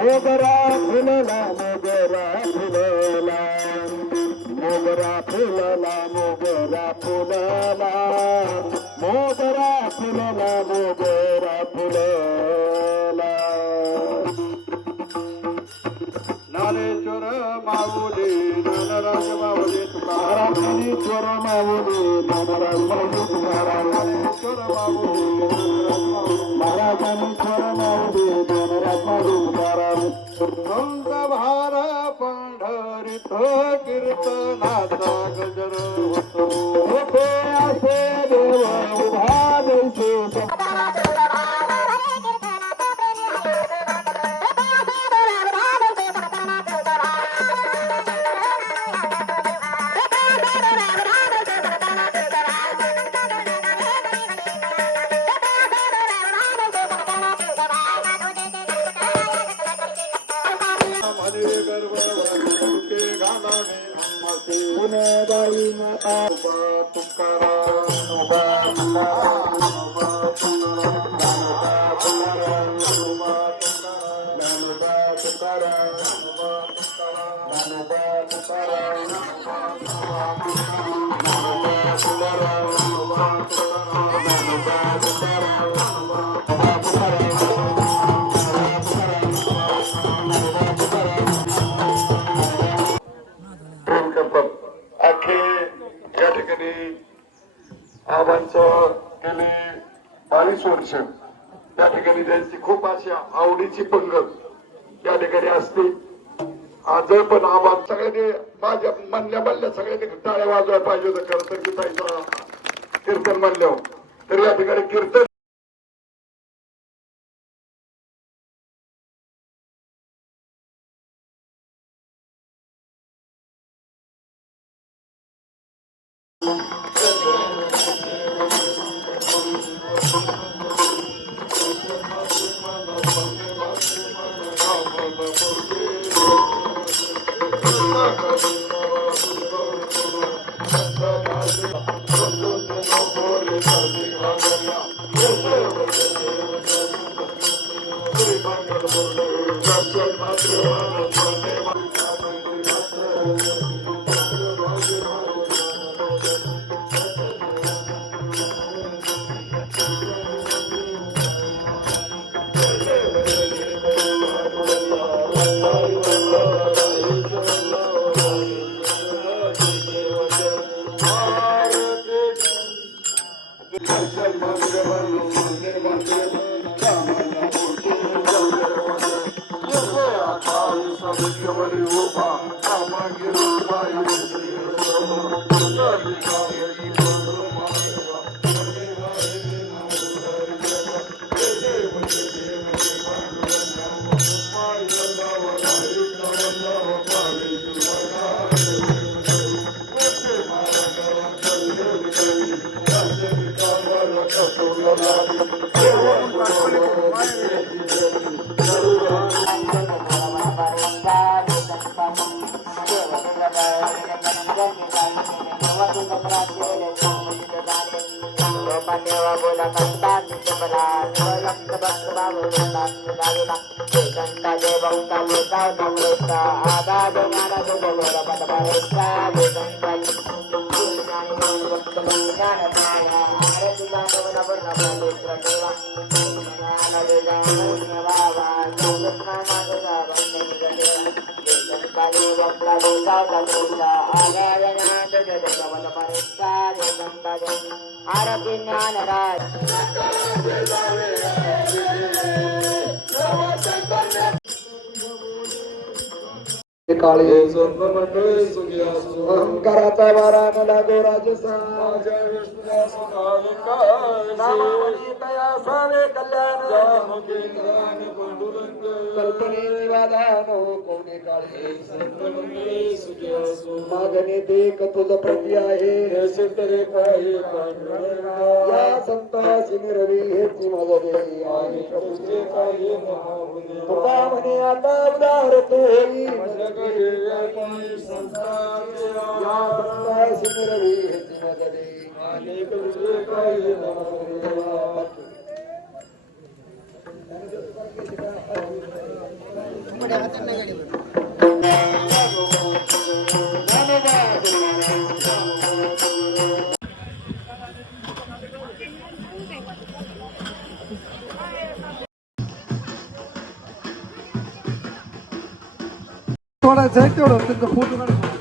मोगरा फुलला मोगरा फुलला मोगरा फुलला मोगरा फुलला मोगरा फुलला मोगरा फुलला ज्ञानेश्वर माऊली ज्ञानराज माऊली तुकाराम ज्ञानेश्वर माऊली ज्ञानराज माऊली तुकाराम ज्ञानेश्वर माऊली महाराज ज्ञानेश्वर माऊली ज्ञानराज माऊली तुकाराम संत भार पंढरीत कीर्तनाचा गजर होतो होते असे देव उभा जैसे गेली 22 वर्ष त्या ठिकाणी त्यांची खूप अशी आवडीची पंगत या ठिकाणी असते. आज पण आवाज सगळे माझ्या म्हणल्या सगळे टाळ्या वाजवायला पाहिजे होतं. खरं तर गीताईचा कीर्तन म्हणल्यावर तर या ठिकाणी कीर्तन काळे मंडळी सुखी असो अहंकाराचा वारा न लागो राजसा माझ्या विष्णुदास नामावली तया सावे कल्याण कल्पनेची बाधा नो कोणे काळे मंडळी सुखी असो मागणे देख तुझ प्रती आहे तरे पाहि या संतासी निरवी हेची मदत आणि तुझे काही तुका म्हणे आता उदार तोही सोडायचं आहे तेवढं त्यांचा फोटो काढायचा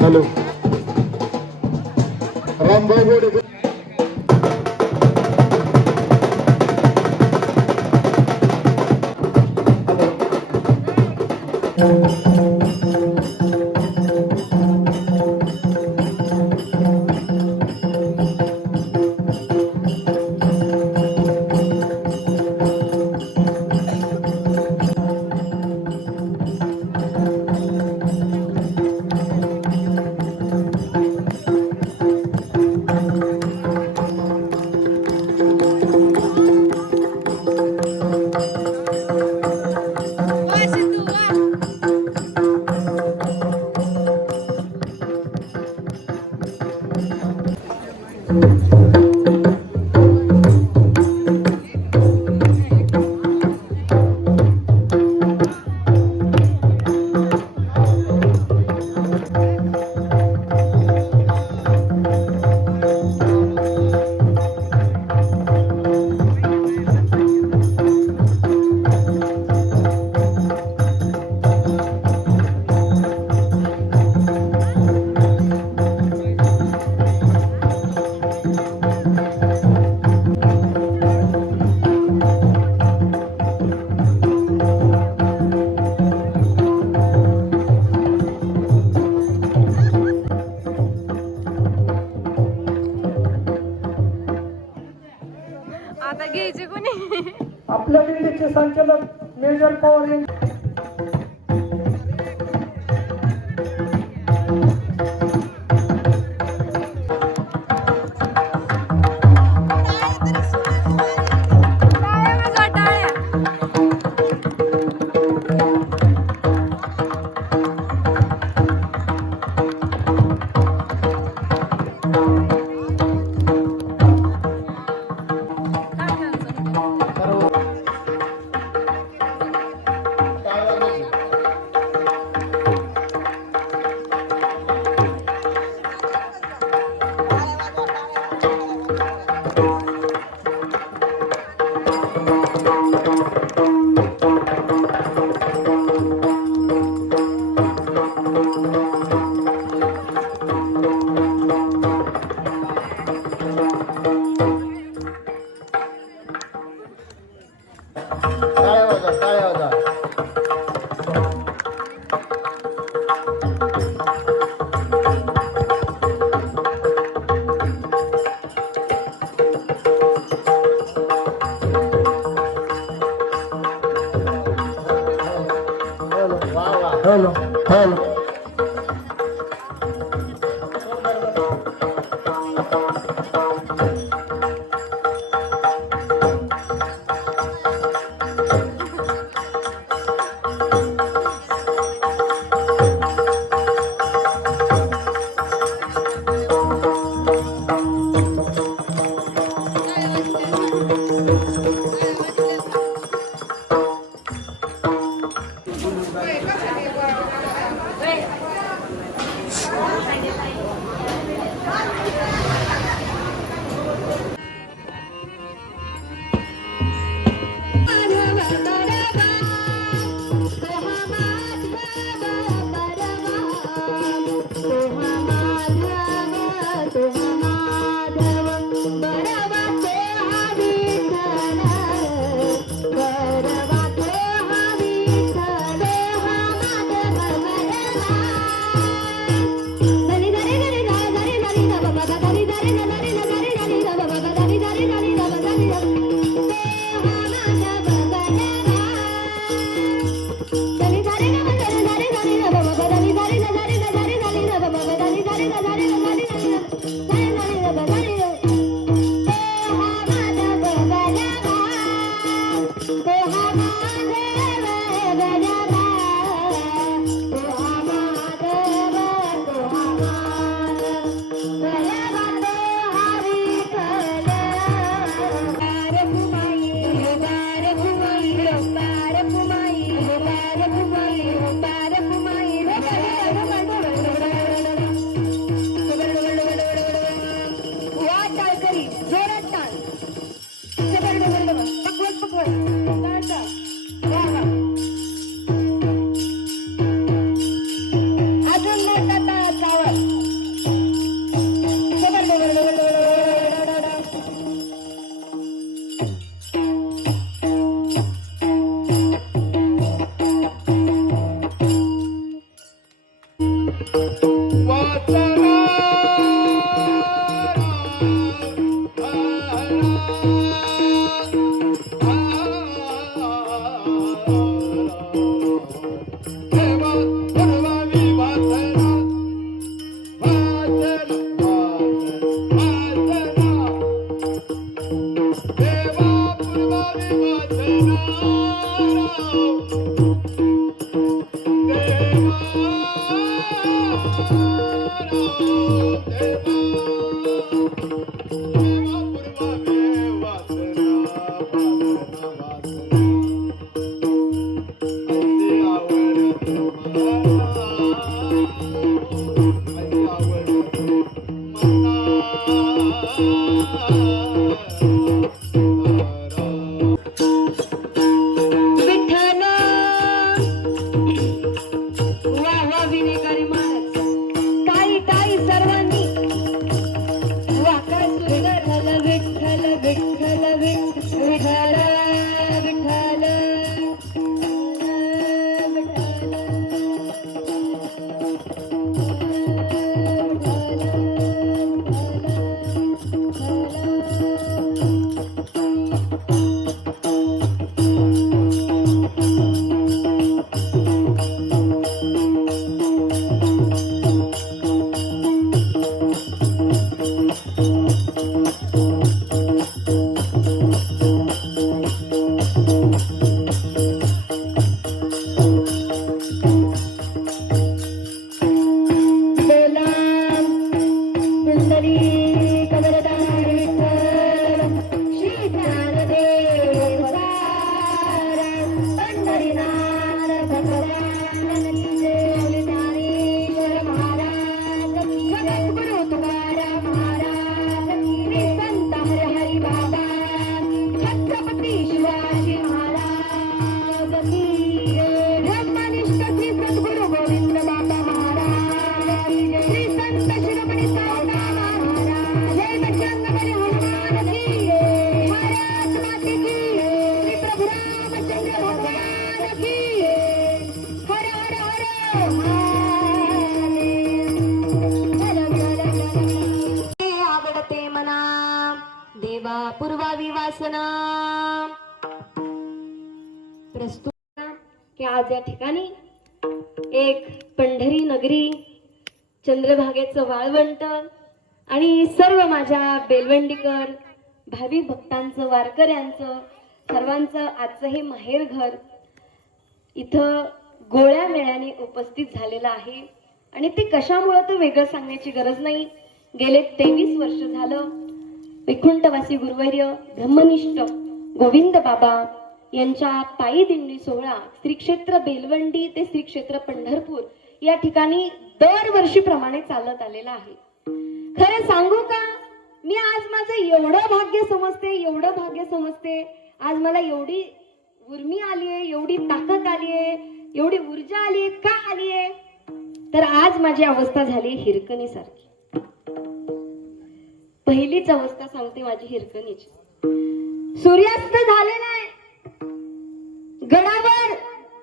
हॅलो रामभाऊ गोडे आता घ्यायचे कोणी आपल्या दिल्लीचे संचालक मेजर पवार यांनी हॅलो हॅलो विठ्ठल वा वा विनेकरी महाराज टाळी टाळी सर्वांनी वाका सुंदर विठ्ठल विठ्ठल विठ्ठल विठ्ठल आवडते मना देवा पूर्वावी वासना. प्रस्तुत की आज या ठिकाणी एक पंढरी नगरी, चंद्रभागेचं वाळवंट आणि सर्व माझ्या बेलवंडीकर भावी भक्तांचं, वारकऱ्यांचं, सर्वांचं आजचं हे माहेर घर इथं गोळ्या मेळ्याने उपस्थित झालेलं आहे. आणि ते कशामुळं तर वेगळं सांगण्याची गरज नाही. गेले 23 वर्ष झालं वैकुंठवासी गुरुवर्य ब्रह्मनिष्ठ गोविंद बाबा यांच्या पायी दिंडी सोहळा श्री क्षेत्र बेलवंडी ते श्री क्षेत्र पंढरपूर या ठिकाणी दरवर्षीप्रमाणे चालत आलेला आहे. खरं सांगू का, मी आज माझं एवढं भाग्य समजते, आज मला एवढी उर्मी आलीये, एवढी ताकद आलीये, एवढी ऊर्जा आलीये. का आलीये तर आज माझी अवस्था झाली हिरकणी सारखी. पहिलीच अवस्था सांगते माझी हिरकणीची. सूर्यास्त झालेला आहे, गडावर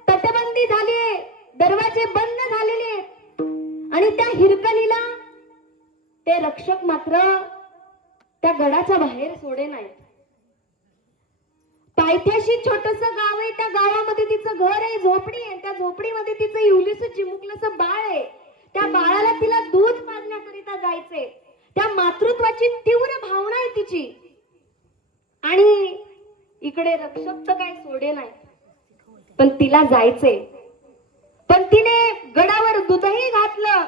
तटबंदी झालीये, दरवाजे बंद झालेले आहेत आणि त्या हिरकणीला ते रक्षक मात्र त्या गडाच्या बाहेर सोडे नाहीत. पायथ्याशी छोटस गाव आहे, त्या गावामध्ये तिचं घर आहे, झोपडी आहे. त्या झोपडीमध्ये तिचं इवलीस चिमुकलंस बाळ आहे. त्या बाळाला तिला दूध पाजण्याकरिता जायचंय. त्या मातृत्वाची तीव्र भावना आहे तिची. आणि इकडे रक्षक तर काय सोडे नाही, पण तिला जायचंय. पण तिने गडावर दूधही घातलं,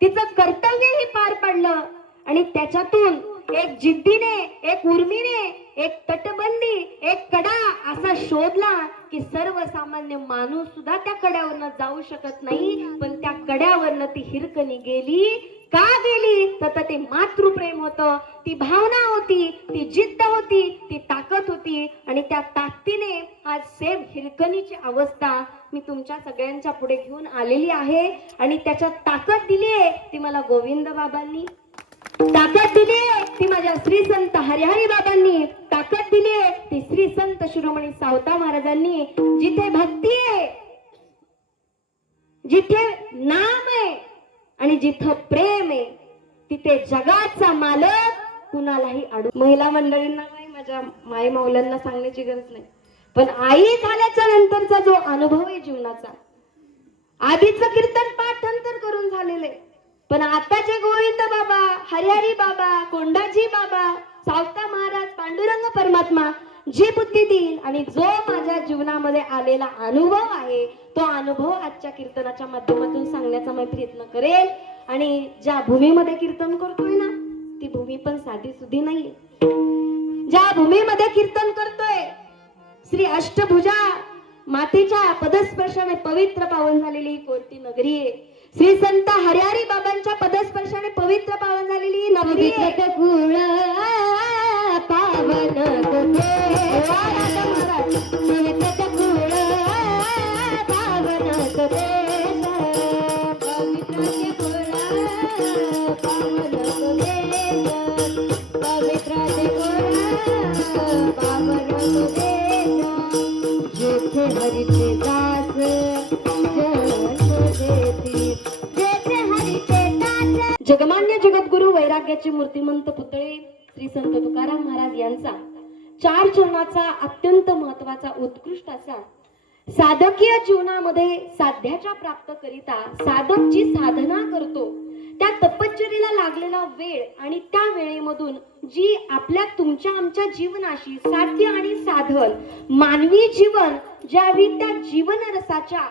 तिचं कर्तव्यही पार पडलं आणि त्याच्यातून एक जिद्दीने, एक उर्मीने, एक तटबंदी, एक कडा असा शोधला की सर्वसामान्य माणूस सुद्धा त्या कड्यावरनं जाऊ शकत नाही. पण त्या कड्यावरनं ती हिरकणी गेली. का गेली तर ते मातृप्रेम होतं, ती भावना होती, ती जिद्द होती, ती ताकद होती. आणि त्या ताकदीने आज सेम हिरकणीची अवस्था मी तुमच्या सगळ्यांच्या पुढे घेऊन आलेली आहे. आणि त्याच्यात ताकद दिली आहे ती मला गोविंद बाबांनी, ताकद दिली आहे ती माझ्या श्री संत हरिहरी बाबांनी, ताकद दिली आहे ती श्री संत शिरोमणी सावता महाराजांनी. जिथे भक्ती आहे, जिथे नाम आहे, आणि जिथं प्रेम आहे तिथे जगाचा मालक कुणालाही अडू. महिला मंडळींना काही माझ्या माई माऊल्यांना सांगण्याची गरज नाही, पण आई झाल्याच्या नंतरचा जो अनुभव आहे जीवनाचा, आधीचं कीर्तन पाठांतर करून झालेले, पण आताचे गोविंद बाबा, हरिहरी बाबा, कोंडाजी बाबा, सावता महाराज, पांडुरंग परमात्मा जी बुद्धी देईल आणि जो माझ्या जीवनामध्ये आलेला अनुभव आहे तो अनुभव आजच्या कीर्तनाच्या माध्यमातून सांगण्याचा मी प्रयत्न करेल. आणि ज्या भूमीमध्ये कीर्तन करतोय ना ती भूमी पण साधी सुधी नाहीये. ज्या भूमीमध्ये कीर्तन करतोय श्री अष्टभुजा मातेच्या पदस्पर्शाने पवित्र पावन झालेली ही कोणती नगरी आहे. श्री संत हरिहरी बाबांच्या पदस्पर्शाने पवित्र पावन झालेली ही नगरी आहे. कुळ पावन जगमान्य जगद्गुरु वैराग्याचे मूर्तिमंत पुतळे श्री संत तुकाराम महाराज यांचा 4 चरणाचा अत्यंत महत्वाचा उत्कृष्ट असा साधकीय जीवनामध्ये साध्याच्या प्राप्त करिता साधक जी साधना करतो त्या तपश्चर्येला लागलेला वेळ आणि त्या वेळेमधून जी आपल्या तुमच्या आमच्या जीवनाशी साध्य आणि साधन मानवी जीवन ज्यावेळी त्या जीवन रसाच्या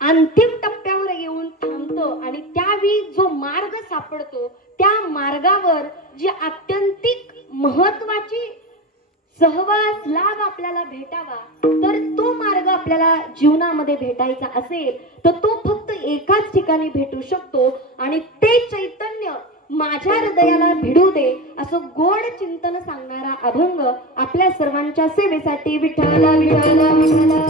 अंतिम टप्प्यावर येऊन थांबतो आणि त्यावेळी जो मार्ग सापडतो त्या मार्गावर जी आत्यंतिक महत्वाची सहवास लाभ आपल्याला भेटावा, तर तो मार्ग आपल्याला जीवनामध्ये भेटायचा असेल तर तो फक्त एकाच ठिकाणी भेटू शकतो आणि ते चैतन्य माझ्या हृदयाला भिडू दे असं गोड चिंतन सांगणारा अभंग आपल्या सर्वांच्या सेवेसाठी विठ्ठला विठ्ठला विठ्ठला.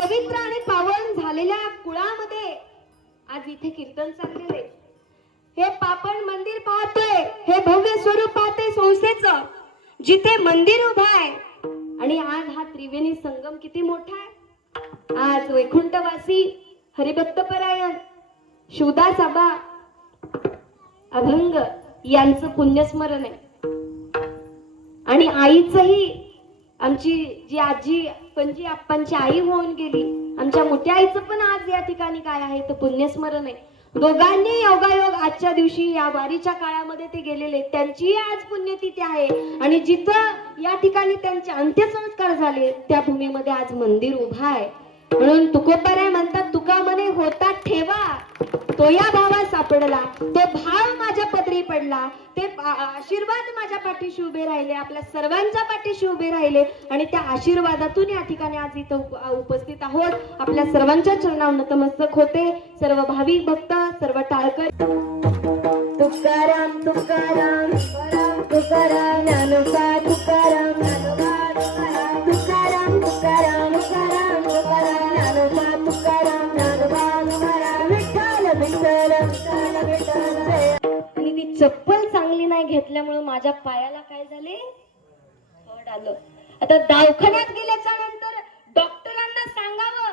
पवित्र आणि पावन झालेल्या कुळामध्ये आज इथे कीर्तन चाललेले, हे पापण मंदिर पाहतोय, हे भव्य स्वरूप पाहते संस्थेचं जिथे मंदिर उभा आहे. आणि आज हा त्रिवेणी संगम किती मोठा आहे. आज वैकुंठवासी हरिभक्तपरायण शिवदास आबा अभंग यांचं पुण्यस्मरण आहे. आणि आईचंही, आमची जी आजी पणजी आप्पांची आई होऊन गेली, आमच्या मोठ्या आईचं पण आज या ठिकाणी काय आहे तर पुण्यस्मरण आहे. दोघांनी योगायोग आजच्या दिवशी या वारीच्या काळामध्ये ते गेलेले, त्यांची आज पुण्यतिथी आहे. आणि जिथं या ठिकाणी त्यांचे अंत्यसंस्कार झाले त्या भूमीमध्ये आज मंदिर उभा आहे. म्हणून तुकोबाराय म्हणतात, तुका मने होता ठेवा तो या भावा सापडला, तो भाव माझ्या पदरी पडला, ते आशीर्वाद माझ्या पाठीशी उभे राहिले, आपल्या सर्वांच्या पाठीशी उभे राहिले. आणि त्या आशीर्वादातून या ठिकाणी आज इथं उपस्थित आहोत. आपल्या सर्वांच्या चरणावर नतमस्तक होते. सर्व भाविक भक्त, सर्व टाळकर. तुकाराम तुकाराम तुकाराम ज्ञानोबा तुकाराम तुकाराम तुकाराम तुकाराम ज्ञानोबा तुकाराम ज्ञानोबा विठ्ठल विठ्ठल विठ्ठल. आणि ती चप्पल चांगली नाही घेतल्यामुळे माझ्या पायाला काय झाले, फड आलं. आता दवाखान्यात गेल्याच्या नंतर डॉक्टरांना सांगावं,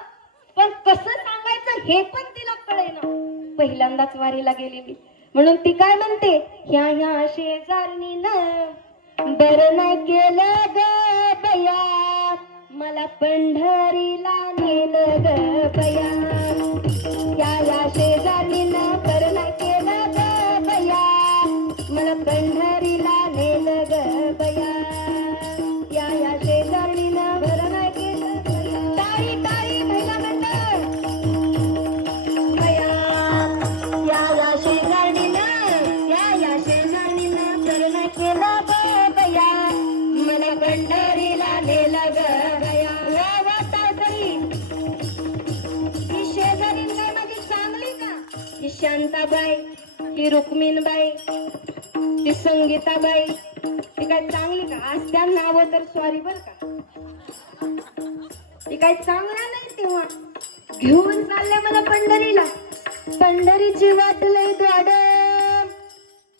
पण कसं सांगायचं हे पण तिला कळेना. पहिल्यांदाच वारीला गेली मी, म्हणून ती काय म्हणते, ह्या शेजारणीनं बरं नाही केलं ग बया, मला पंढरीला नेलं ग बया. या शेजारणीनं बरं नाही केलं ग बया, मला पंढरीला नेलं ग बया. या शेजारणीनं बरं नाही केलं बया. टाळी टाळी महिला मंडळ बया. या शेजारणीनं या शेजारणीनं बरं नाही केलं ग बया, मला पंढरीला नेलं ग बया. वा टाळकरी. ही शेजारीन काय माझी चांगली का, ही शांताबाई, ही रुक्मिणबाई, ती संगीताबाई, ती काय चांगली का. आज त्या नावं तर सॉरी बर का, ती काय चांगला नाही. तेव्हा घेऊन चालल्या मला पंढरीला. पंढरीची वाट लय द्वाड,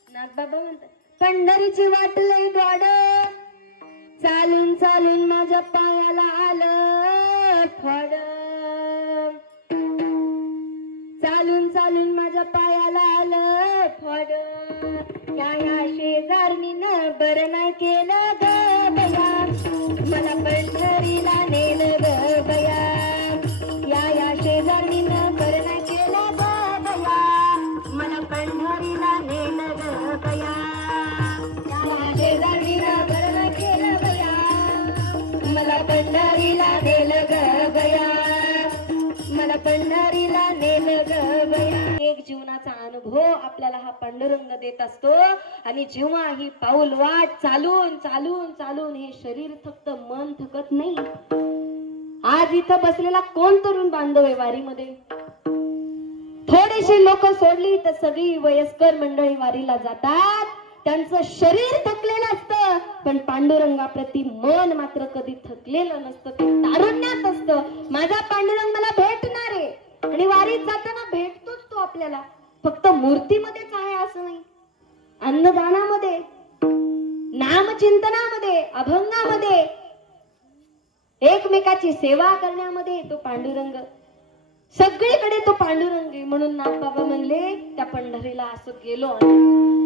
नागबाबा म्हणतात पंढरीची वाट लय द्वाड, चालून चालून माझ्या पायाला आलं फड, चालून चालून घालून माझ्या पायाला आलं फड या शेजारणीनं बरं नाही केलं ग बया मला पंढरीला नेलं ग बया या शेजारणीनं बरं नाही केलं ग बया मला पंढरीला नेलं ग बया या शेजारणीनं बरं नाही केलं बया मला पंढरीला नेलं ग बया मला पंढरीला नेलं ग बया. एक जीवनाचा अनुभव आपल्याला हा पांडुरंग देत असतो आणि जेव्हा ही पाऊल वाट चालून चालून चालून हे शरीर थकत मन थकत नाही. आज इथं बसलेला कोण तरुण बांधव आहे वारीमध्ये? थोडीशी लोक सोडली तर सगळी वयस्कर मंडळी वारीला जातात. त्यांचं शरीर थकलेलं असतं पण पांडुरंगाप्रती मन मात्र कधी थकलेलं नसतं. ते तारुण्यात असतं. माझा पांडुरंग मला भेटणार आहे आणि वारीत जाताना भेटतोच तो आपल्याला. फक्त मूर्तीमध्येच आहे असं नाही. अन्नदानामध्ये, नामचिंतनामध्ये, अभंगामध्ये, एकमेकाची सेवा करण्यामध्ये तो पांडुरंग. सगळीकडे तो पांडुरंग आहे. म्हणून नाथबाबा म्हणले त्या पंढरीला असं गेलो.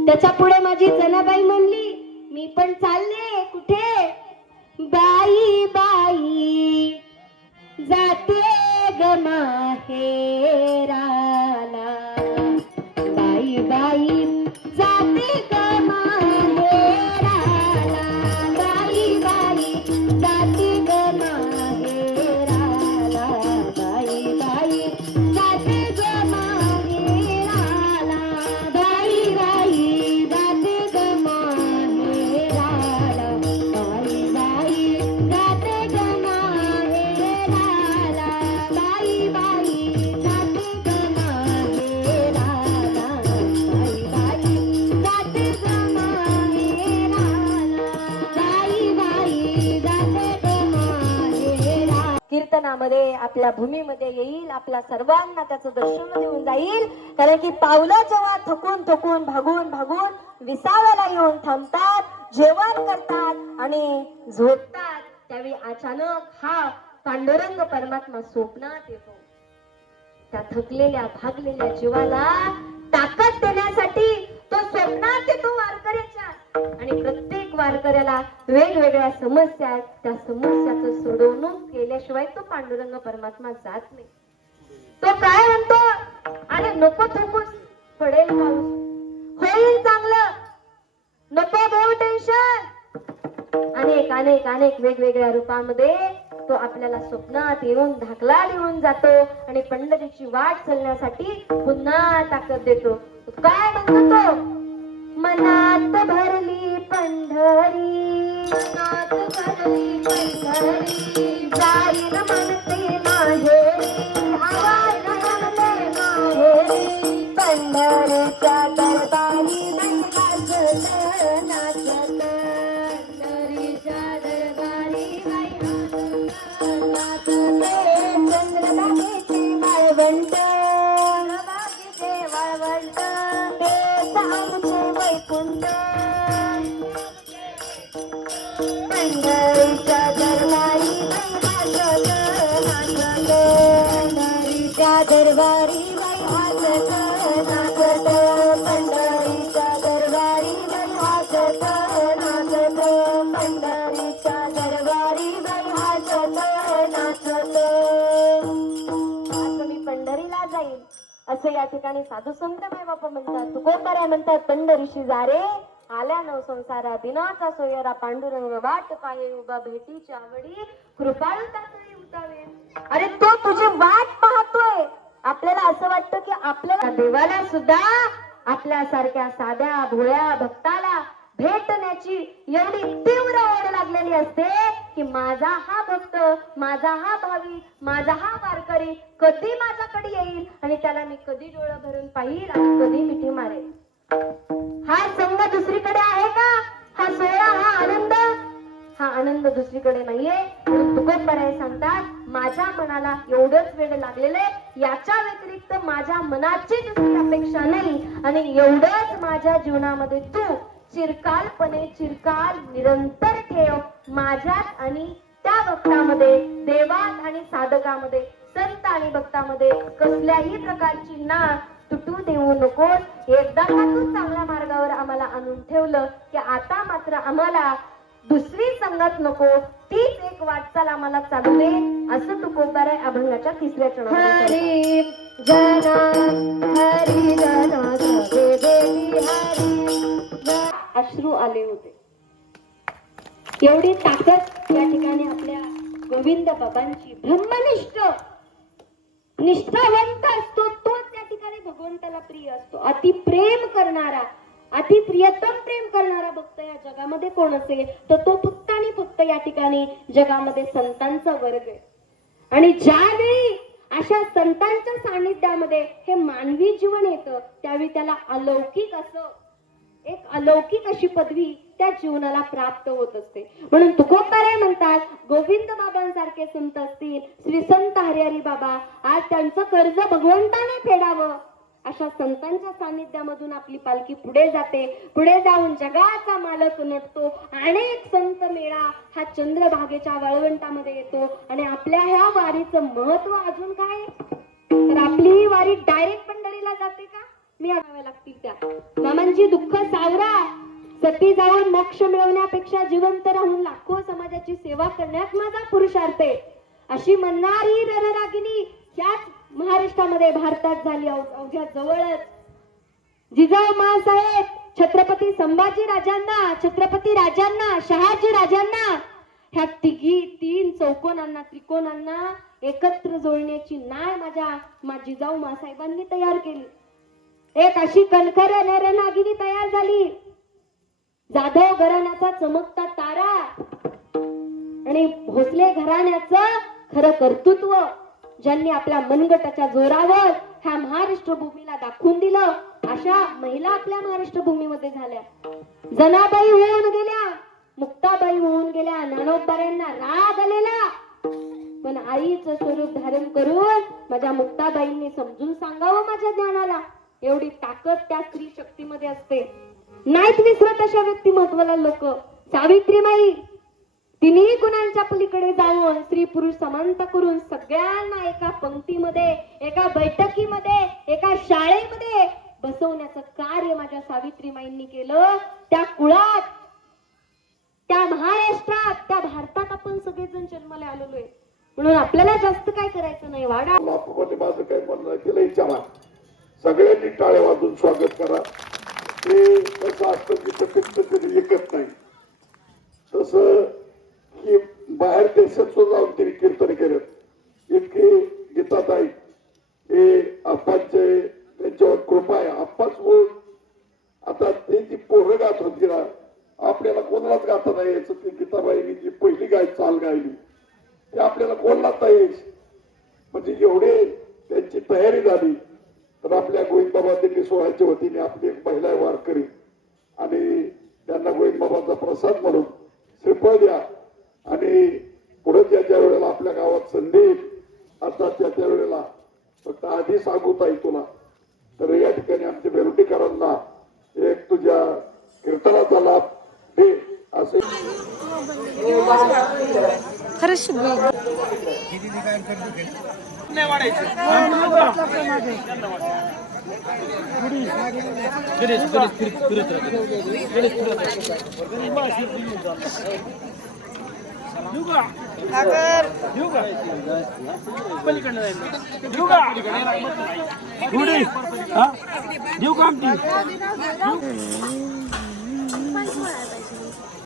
त्याच्या पुढे माझी जनाबाई म्हणली मी पण चालले. कुठे? बाई बाई जाते ग माहेराला बाई बाई जाते ग माहेराला बाई बाई जाते ग माहेराला बाई बाई जाते ग माहेराला बाई बाई जाते ग माहेराला बाई बाई जाते ग माहेराला बाई बाई जाते ग माहेराला बाई बाई जाते ग माहेराला बाई बाई जाते ग माहेराला. कीर्तनामध्ये आपल्या भूमीमध्ये येईल. आपल्या सर्वांना त्याचं दर्शन देऊन जाईल. कारण की पावलं जेव्हा थकून थकून भागून भागून विसाव्याला येऊन थांबतात, जेवण करतात आणि झोपतात, त्यावेळी अचानक हा पांडुरंग परमात्मा स्वप्नात येतो. त्या थकलेल्या भागलेल्या जीवाला ताकद देण्यासाठी तो स्वप्नात येतो वारकऱ्याच्या. आणि प्रत्येक वारकऱ्याला वेगवेगळ्या समस्या आहेत. त्या समस्याचं सोडवणूक केल्याशिवाय तो पांडुरंग परमात्मा जात नाही. तो काय म्हणतो? अरे नको थकूस, पडेल पाऊस, होईल चांगलं, नको घेऊ टेन्शन. अनेक अनेक अनेक वेगवेगळ्या रूपामध्ये तो आपल्याला स्वप्नात येऊन धाकला देऊन जातो आणि पंढरीची वाट चालण्यासाठी पुन्हा ताकद देतो. काय म्हणतो तो? मनात भरली पंढरी, मनात भरली पंढरी, जाईन म्हणते माहेरी, आवाज म्हणते माहेरी, पंढरीच्या दरबारी नाही वाजत नाचत, पंढरीच्या दरबारी नाही नाचत, चंद्रभागेची वाळवंट, चंद्रभागेचे वाळवंट, ते आमचे वैकुंठ, पंढरीच्या दरबारी नाही वाजत नाचत, पंढरीच्या दरबारी नाही वाजत नाचत, पंढरीच्या दरबारी नाही वाजत नाचत, पंढरीच्या दरबारी नाही वाजत नाचत. आज मी पंढरीला जाईल असं या ठिकाणी साधू संत माय बापा म्हणतात. तुकोबाराय म्हणतात पंढरीशी जा रे, आल्या नव संसारा दिनाचा सोयरा, पांडुरंग वाट पाहे उभा, भेटीची आवडी कृपाळू तातडी उतावे. अरे तो तुझी वाट पाहतोय. आपल्याला असं वाटतं की आपल्याला देवाला सुद्धा आपल्यासारख्या साध्या भोळ्या भक्ताला भेटण्याची एवढी तीव्र ओढ लागलेली असते की माझा हा भक्त, माझा हा भाविक, माझा हा वारकरी कधी माझ्याकडे येईल आणि त्याला मी कधी डोळं भरून पाहिल आणि कधी मिठी मारेल. हा संग दुसरीकडे आहे का? हा सोहळा, हा आनंद दुसरीकडे नाहीये. तुकोबाराय सांगतात माझ्या मनाला एवढंच वेळ लागलेलं आहे, याच्या व्यतिरिक्त माझ्या मनाची दुसरी अपेक्षा नाही. आणि एवढंच माझ्या जीवनामध्ये तू चिरकालपणे चिरकाल निरंतर ठेव माझ्यात आणि त्या भक्तामध्ये, देवात आणि साधकामध्ये, संत आणि भक्तामध्ये कसल्याही प्रकारची नाळ होऊ नको. एकदा का तू चांगल्या मार्गावर आम्हाला आणून ठेवलं की आता मात्र आम्हाला दुसरी संगत नको, तीच एक वाटचाल आम्हाला चालू दे, असं तुकोबाराय अभंगाच्या 3ऱ्या चरणामध्ये हरी जना हरी जना अश्रू आले होते. एवढी ताकद या ठिकाणी आपल्या गोविंद बाबांची. ब्रह्मनिष्ठ निष्ठावंत असतो तोच या ठिकाणी भगवंताला प्रिय असतो. अति प्रेम करणारा, अति प्रियतम प्रेम करणारा भक्त या जगामध्ये कोण असेल तर तो फक्त आणि फक्त या ठिकाणी जगामध्ये संतांचा वर्ग आहे. आणि ज्यावेळी अशा संतांच्या सानिध्यामध्ये हे मानवी जीवन येतं त्यावेळी त्याला अलौकिक असं एक अलौकिक अशी पदवी त्या जीवनाला प्राप्त होत असते. म्हणून तुकोबाराय म्हणतात गोविंद बाबांसारखे संत असतील, श्री संत हरिहरी बाबा, आज त्यांचं कर्ज भगवंताने फेडावं. अशा संतांच्या सानिध्यामधून आपली पालखी पुढे जाते. पुढे जाऊन जगाचा मालक नटतो. अनेक संत मेळा हा चंद्रभागेच्या वाळवंटामध्ये येतो. आणि आपल्या ह्या वारीचं महत्व अजून काय तर आपली ही वारी डायरेक्ट पंढरीला जाते का? मी आणाव्या लागतील त्या मामांची दुःख सावरा. सती जाऊन मोक्ष मिळवण्यापेक्षा जिवंत राहून लाखो समाजाची सेवा करण्यात माझा पुरुषार्थ आहे, अशी म्हणणारी रणरागिणी याच महाराष्ट्रामध्ये भारतात झाली. अवघ्या जवळच जिजाऊ माँसाहेब छत्रपती संभाजी राजांना, छत्रपती राजांना, शहाजी राजांना, ह्या तीन चौकोनांना त्रिकोणांना एकत्र जोडण्याची नाळ माझ्या जिजाऊ माँसाहेबांनी तयार केली. एक अशी कणखर रणरागिणी तयार झाली. जाधव घराण्याचा चमकता तारा आणि भोसले घराण्याचं खरं कर्तृत्व ज्यांनी आपल्या मनगटाच्या जोरावर ह्या महाराष्ट्र भूमीला दाखवून दिलं, अशा महिला आपल्या महाराष्ट्र भूमीमध्ये झाल्या. जनाबाई होऊन गेल्या, मुक्ताबाई होऊन गेल्या, ज्ञानोबाऱ्यांना राग आलेला, पण आईचं स्वरूप धारण करून माझ्या मुक्ताबाईंनी समजून सांगावं माझ्या ज्ञानाला. एवढी ताकद त्या स्त्री शक्तीमध्ये असते. नाहीत विसरत अशा व्यक्तिमत्वाला लोक. सावित्रीबाई तिन्ही गुणांच्या पलीकडे जाऊन स्त्री पुरुष समानता करून सगळ्यांना एका पंक्तीमध्ये, एका बैठकीमध्ये, एका शाळेमध्ये बसवण्याचं कार्य माझ्या सावित्रीबाईंनी केलं. त्या कुळात, त्या महाराष्ट्रात, त्या भारतात आपण सगळेजण जन्माला आलेलो आहे. म्हणून आपल्याला जास्त काय करायचं नाही. वाडा माझं काय म्हणणं केलं विचारा, सगळ्यांनी टाळ्या वाजून स्वागत करा. ते कसं असतं की पित्त कधी एकत नाही, तसं की बाहेर देशात सुद्धा जाऊन तरी कीर्तन करत. इतके गीताताई हे आप्पांचे त्यांच्यावर कृपा आहे. आप्पाच बोल आता ते जी पोरं गात होती ना, आपल्याला कोणालाच गाता नाही यायचं. ती गीताबाईंनी जी पहिली चाल गायली ते आपल्याला कोणालाच नाही यायची. म्हणजे एवढे त्यांची तयारी झाली. तर आपल्या गोविंद बाबा दिंडी सोहळ्याच्या वतीने आपली एक महिला वारकरी आणि त्यांना गोविंद बाबांचा प्रसाद म्हणून श्रीफळ द्या. आणि पुढे ज्या वेळेला आपल्या गावात संधी येईल आता त्या वेळेला फक्त आधी सांगू ताई तुला, तर या ठिकाणी आमच्या बेरुटीकरांना एक तुझ्या कीर्तनाचा लाभ दे असे खरंच देऊ का आमची